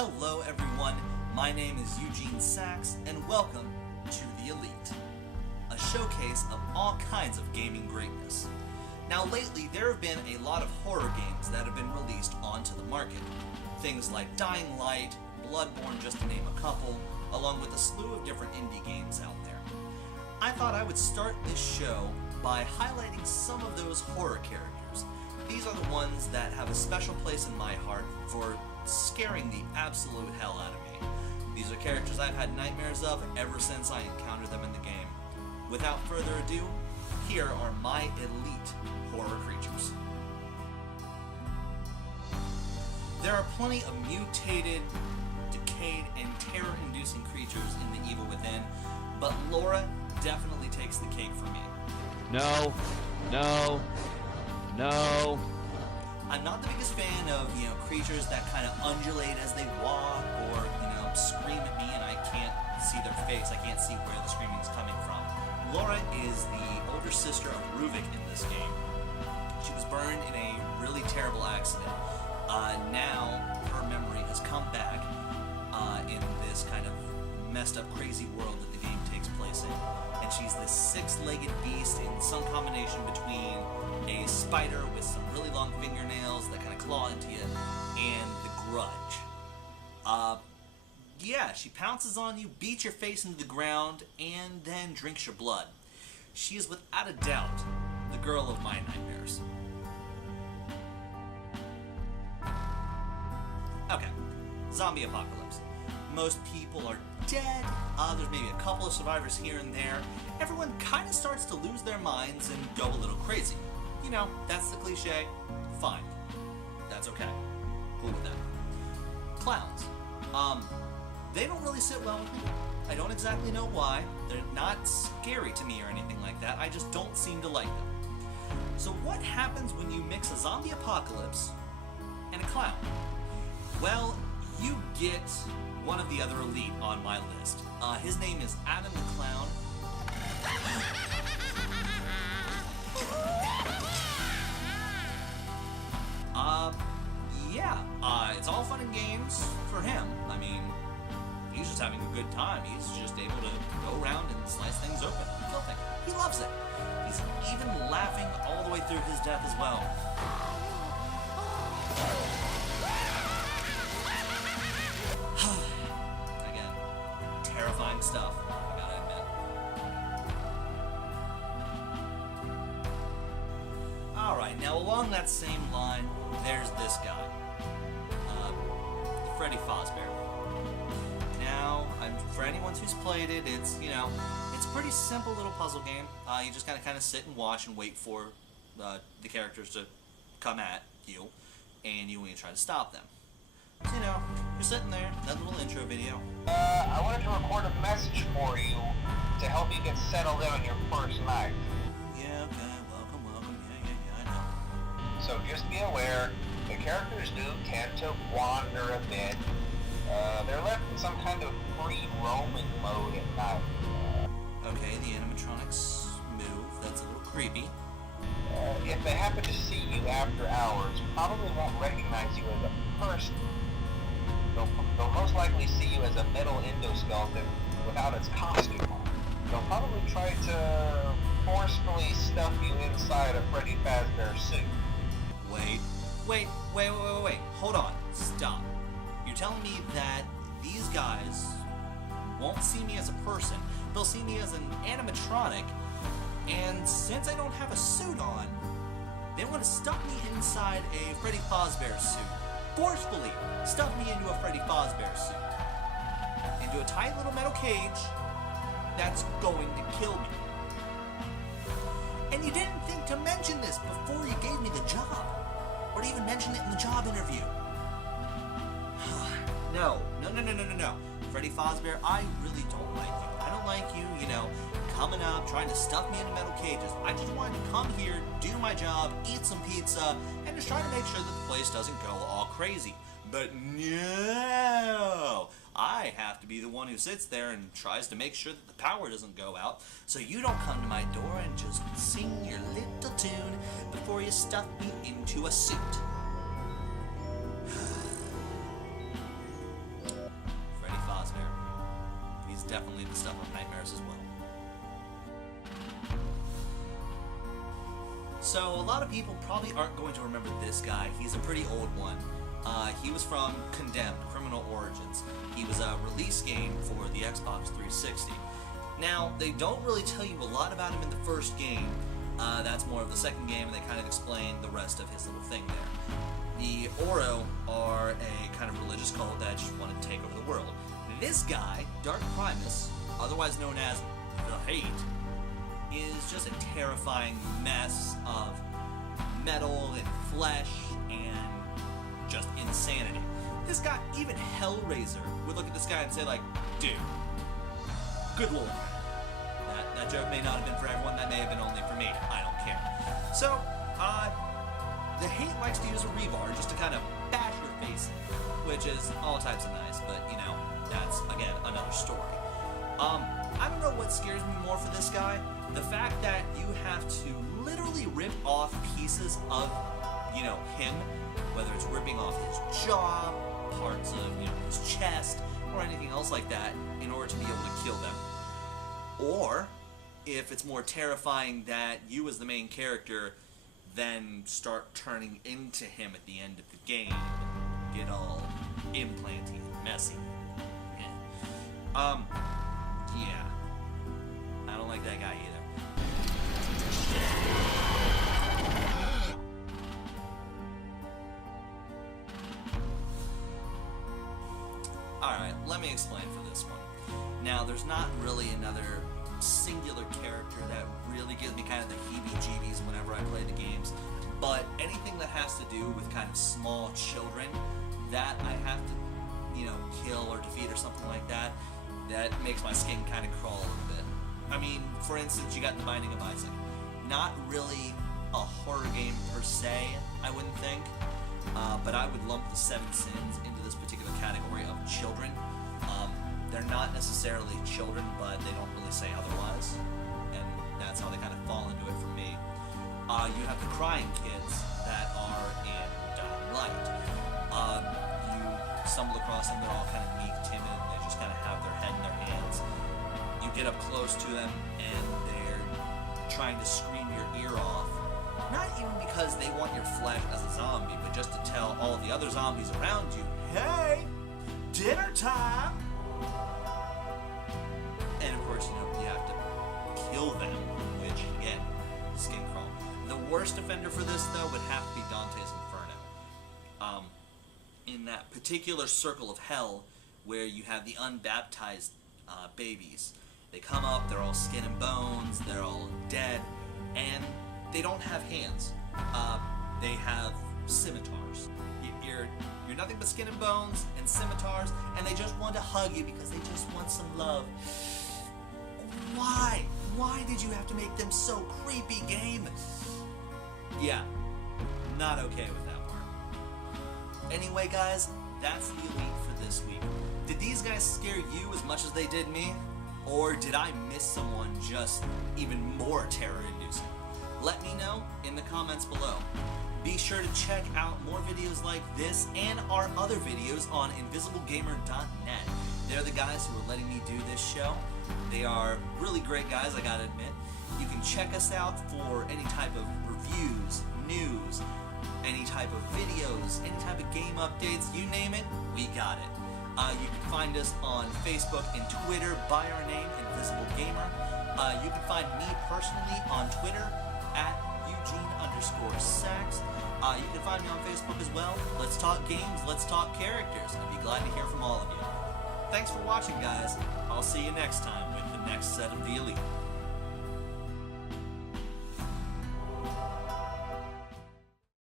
Hello everyone, my name is Eugene Sachs, and welcome to The Elite, a showcase of all kinds of gaming greatness. Now lately, there have been a lot of horror games that have been released onto the market. Things like Dying Light, Bloodborne, just to name a couple, along with a slew of different indie games out there. I thought I would start this show by highlighting some of those horror characters. These are the ones that have a special place in my heart for scaring the absolute hell out of me. These are characters I've had nightmares of ever since I encountered them in the game. Without further ado, here are my elite horror creatures. There are plenty of mutated, decayed, and terror-inducing creatures in The Evil Within, but Laura definitely takes the cake for me. No. I'm not the biggest fan of, creatures that kind of undulate as they walk or, scream at me and I can't see their face. I can't see where the screaming's coming from. Laura is the older sister of Ruvik in this game. She was burned in a really terrible accident. Now her memory has come back in this kind of messed up, crazy world that the game takes place in. And she's this six-legged beast in some combination between a spider with some really long fingernails that kind of claw into you and the Grudge. Yeah, she pounces on you, beats your face into the ground, and then drinks your blood. She is without a doubt the girl of my nightmares. Okay, zombie apocalypse. Most people are dead, there's maybe a couple of survivors here and there. Everyone kind of starts to lose their minds and go a little crazy. That's the cliche. Fine. That's okay. Cool with that. Clowns. They don't really sit well with me. I don't exactly know why. They're not scary to me or anything like that. I just don't seem to like them. So what happens when you mix a zombie apocalypse and a clown? Well, you get one of the other elite on my list. His name is Adam the Clown. It's all fun and games for him. I mean, he's just having a good time. He's just able to go around and slice things open and kill things. He loves it. He's even laughing all the way through his death as well. Again, terrifying stuff, I gotta admit. Alright, now along that same line, there's this guy. Freddy Fazbear. Now, for anyone who's played it, it's a pretty simple little puzzle game. You just kind of sit and watch and wait for the characters to come at you, and you try to stop them. So, you're sitting there, that little intro video. I wanted to record a message for you to help you get settled in on your first night. Yeah, okay, welcome, yeah, I know. So just be aware, the characters do tend to wander a bit. They're left in some kind of free roaming mode at night. Okay, the animatronics move. That's a little creepy. If they happen to see you after hours, probably won't recognize you as a person. They'll most likely see you as a metal endoskeleton without its costume on. They'll probably try to forcefully stuff you inside a Freddy Fazbear suit. Wait. Hold on. Stop. You're telling me that these guys won't see me as a person. They'll see me as an animatronic, and since I don't have a suit on, they want to stuff me inside a Freddy Fazbear suit. Forcefully stuff me into a Freddy Fazbear suit. Into a tight little metal cage that's going to kill me. And you didn't think to mention this before you gave me the job. Or to even mention it in the job interview. No. Freddy Fazbear, I really don't like you. I don't like you, coming up, trying to stuff me into metal cages. I just wanted to come here, do my job, eat some pizza, and just try to make sure that the place doesn't go all crazy. But no! I have to be the one who sits there and tries to make sure that the power doesn't go out, so you don't come to my door and just sing your little tune before you stuff me into a suit. certainly the stuff of nightmares as well. So a lot of people probably aren't going to remember this guy. He's a pretty old one. He was from Condemned, Criminal Origins. He was a release game for the Xbox 360. Now, they don't really tell you a lot about him in the first game. That's more of the second game, and they kind of explain the rest of his little thing there. The Oro are a kind of religious cult that just wanted to take over the world. This guy, Dark Primus, otherwise known as the Hate, is just a terrifying mess of metal and flesh and just insanity. This guy, even Hellraiser, would look at this guy and say like, dude, good lord. That joke may not have been for everyone, that may have been only for me. I don't care. So, the Hate likes to use a rebar just to kind of bash your face in, which is all types of nice, but you know, that's again another story. I don't know what scares me more for this guy. The fact that you have to literally rip off pieces of, you know, him, whether it's ripping off his jaw, parts of, you know, his chest, or anything else like that, in order to be able to kill them. Or, if it's more terrifying that you as the main character then start turning into him at the end of the game and get all implanty and messy. Yeah. I don't like that guy either. Alright, let me explain for this one. Now, there's not really another singular character that really gives me kind of the heebie-jeebies whenever I play the games, but anything that has to do with kind of small children that I have to, you know, kill or defeat or something like that, that makes my skin kind of crawl a little bit. I mean, for instance, you got The Binding of Isaac. Not really a horror game per se, I wouldn't think, but I would lump the Seven Sins into this particular category of children. They're not necessarily children, but they don't really say otherwise, and that's how they kind of fall into it for me. You have the crying kids that are in Dying Light. You stumble across them, they're all kind of meek, timid, and they just kind of have their head in their hands. You get up close to them, and they're trying to scream your ear off. Not even because they want your flesh as a zombie, but just to tell all the other zombies around you, hey, dinner time! And of course, you know, you have to kill them, which, again, skin crawl. The worst offender for this, though, would have to be Dante's Inferno. In that particular circle of hell, where you have the unbaptized babies. They come up, they're all skin and bones, they're all dead, and they don't have hands. They have scimitars. You're nothing but skin and bones and scimitars, and they just want to hug you because they just want some love. Why? Why did you have to make them so creepy, game? Yeah, not okay with that part. Anyway, guys, that's the Elite for this week. Did these guys scare you as much as they did me? Or did I miss someone just even more terror-inducing? Let me know in the comments below. Be sure to check out more videos like this and our other videos on invisiblegamer.net. They're the guys who are letting me do this show. They are really great guys, I gotta admit. You can check us out for any type of reviews, news, any type of videos, any type of game updates, you name it, we got it. You can find us on Facebook and Twitter by our name, Invisible Gamer. You can find me personally on Twitter at Eugene_Sax. You can find me on Facebook as well. Let's talk games, let's talk characters. I'd be glad to hear from all of you. Thanks for watching, guys. I'll see you next time with the next set of the Elite.